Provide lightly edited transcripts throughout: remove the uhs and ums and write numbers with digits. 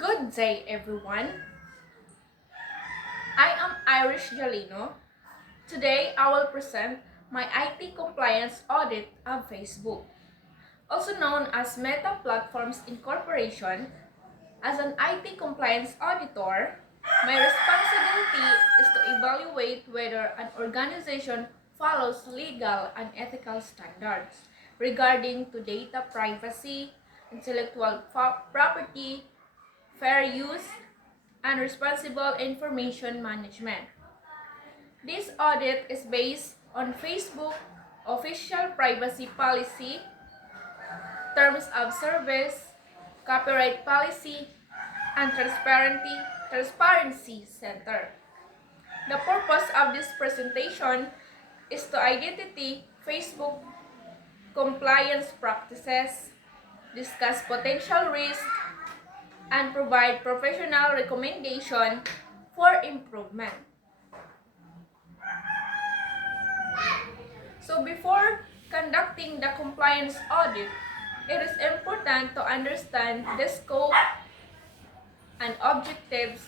Good day, everyone. I am Irish Jalino. Today, I will present my IT compliance audit of Facebook, also known as Meta Platforms Incorporation. As an IT compliance auditor, my responsibility is to evaluate whether an organization follows legal and ethical standards regarding to data privacy, intellectual property, fair use, and responsible information management. This audit is based on Facebook official privacy policy, terms of service, copyright policy, and transparency center. The purpose of this presentation is to identify Facebook compliance practices, discuss potential risks, and provide professional recommendation for improvement. So before conducting the compliance audit, it is important to understand the scope and objectives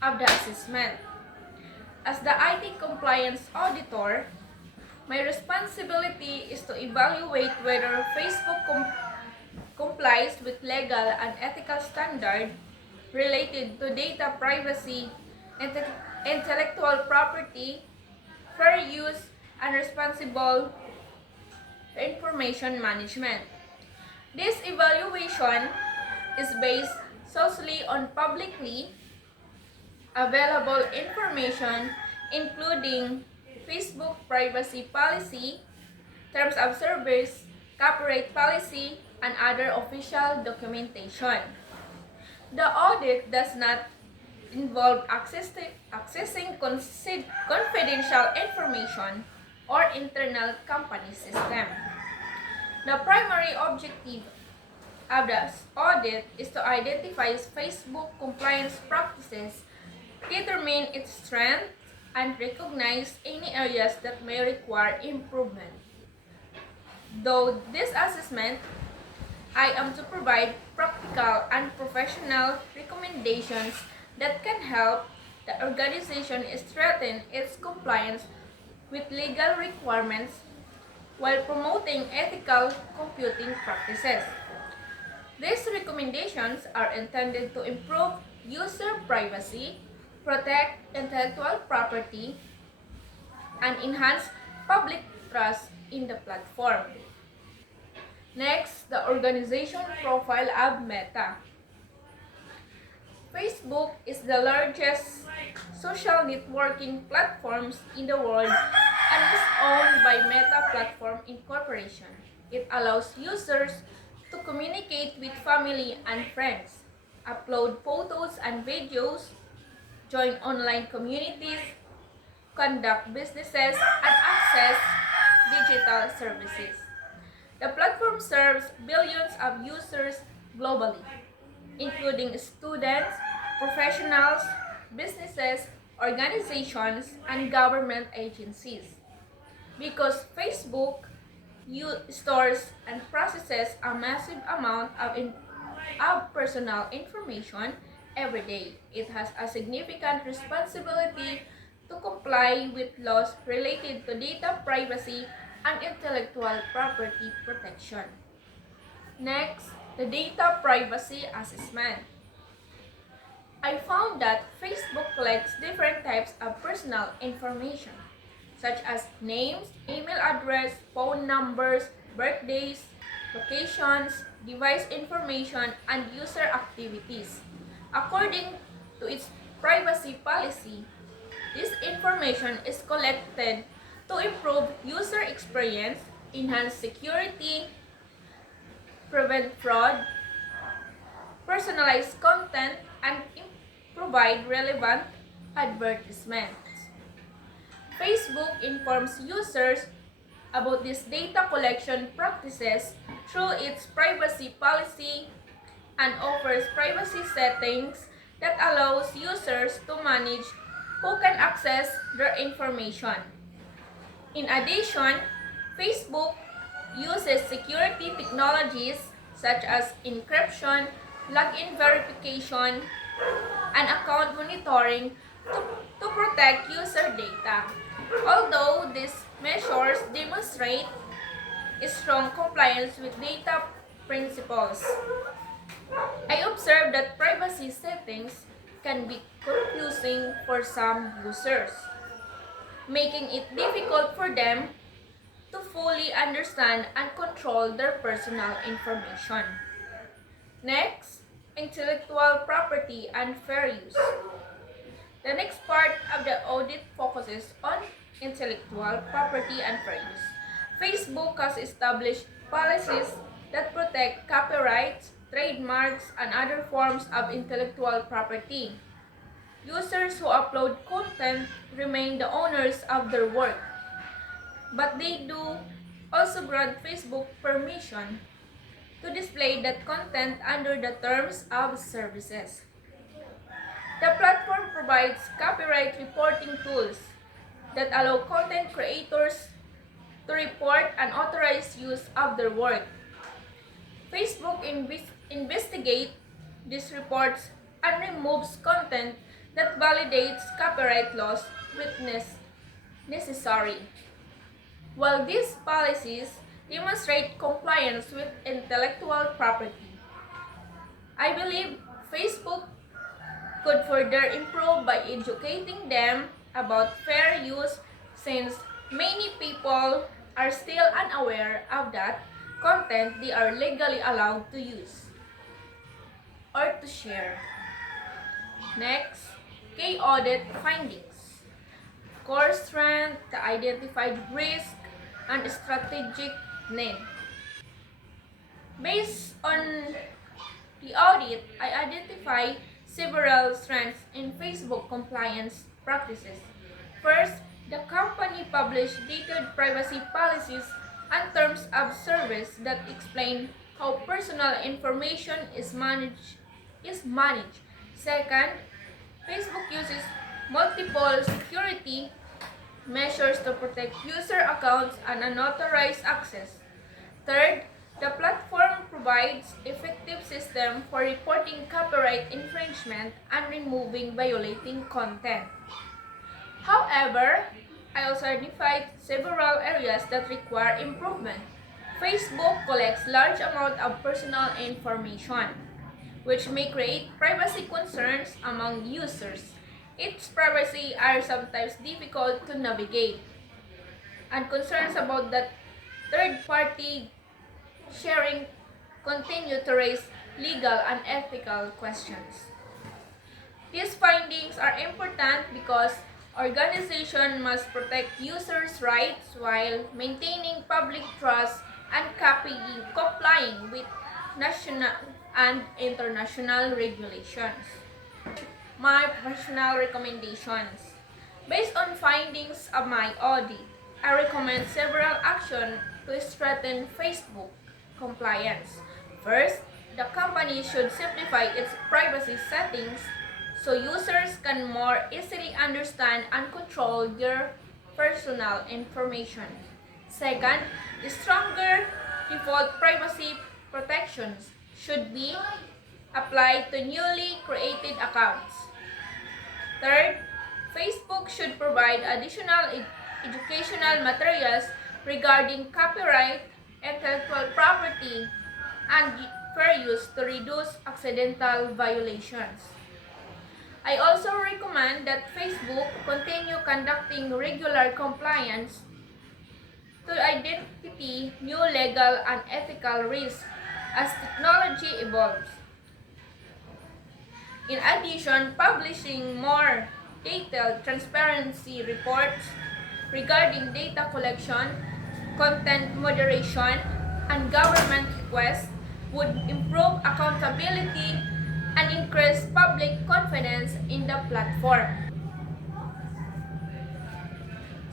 of the assessment. As the IT compliance auditor, my responsibility is to evaluate whether Facebook complies with legal and ethical standards related to data privacy, intellectual property, fair use, and responsible information management. This evaluation is based solely on publicly available information, including Facebook privacy policy, terms of service, copyright policy, and other official documentation. The audit does not involve accessing confidential information or internal company system. The primary objective of the audit is to identify Facebook compliance practices, determine its strength, and recognize any areas that may require improvement. Though this assessment, I am to provide practical and professional recommendations that can help the organization strengthen its compliance with legal requirements while promoting ethical computing practices. These recommendations are intended to improve user privacy, protect intellectual property, and enhance public trust in the platform. Next, the organization profile of Meta. Facebook is the largest social networking platforms in the world and is owned by Meta Platform Incorporation. It allows users to communicate with family and friends, upload photos and videos, join online communities, conduct businesses, and access digital services. The platform serves billions of users globally, including students, professionals, businesses, organizations, and government agencies. Because Facebook stores and processes a massive amount of personal information every day, it has a significant responsibility to comply with laws related to data privacy and intellectual property protection. Next, the data privacy assessment. I found that Facebook collects different types of personal information, such as names, email address, phone numbers, birthdays, locations, device information, and user activities. According to its privacy policy, this information is collected to improve user experience, enhance security, prevent fraud, personalize content, and provide relevant advertisements. Facebook informs users about these data collection practices through its privacy policy and offers privacy settings that allows users to manage who can access their information. In addition, Facebook uses security technologies such as encryption, login verification, and account monitoring to protect user data. Although these measures demonstrate strong compliance with data principles, I observed that privacy settings can be confusing for some users, making it difficult for them to fully understand and control their personal information. Next, intellectual property and fair use. The next part of the audit focuses on intellectual property and fair use. Facebook has established policies that protect copyrights, trademarks, and other forms of intellectual property. Users who upload content remain the owners of their work, but they do also grant Facebook permission to display that content under the terms of services. The platform provides copyright reporting tools that allow content creators to report unauthorized use of their work. Facebook investigates these reports and removes content that validates copyright laws when necessary. While these policies demonstrate compliance with intellectual property, I believe Facebook could further improve by educating them about fair use, since many people are still unaware of that content they are legally allowed to use or to share. Next, K-audit findings. Core strength, the identified risk, and strategic need. Based on the audit, I identify several strengths in Facebook compliance practices. First, the company published detailed privacy policies and terms of service that explain how personal information is managed. Second, Facebook uses multiple security measures to protect user accounts and unauthorized access. Third, the platform provides effective system for reporting copyright infringement and removing violating content. However, I also identified several areas that require improvement. Facebook collects large amount of personal information, which may create privacy concerns among users. Its privacy are sometimes difficult to navigate, and concerns about that third-party sharing continue to raise legal and ethical questions. These findings are important because organizations must protect users' rights while maintaining public trust and complying with national and international regulations. My professional recommendations. Based on findings of my audit, I recommend several actions to strengthen Facebook compliance. First, the company should simplify its privacy settings so users can more easily understand and control their personal information. Second, the stronger default privacy protections should be applied to newly created accounts. Third, Facebook should provide additional educational materials regarding copyright, intellectual property, and fair use to reduce accidental violations. I also recommend that Facebook continue conducting regular compliance to identify new legal and ethical risks as technology evolves. In addition, publishing more detailed transparency reports regarding data collection, content moderation, and government requests would improve accountability and increase public confidence in the platform.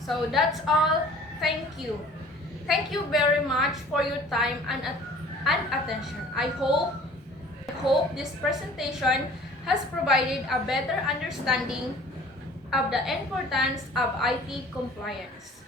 So that's all. Thank you. Thank you very much for your time and attention. I hope this presentation has provided a better understanding of the importance of IT compliance.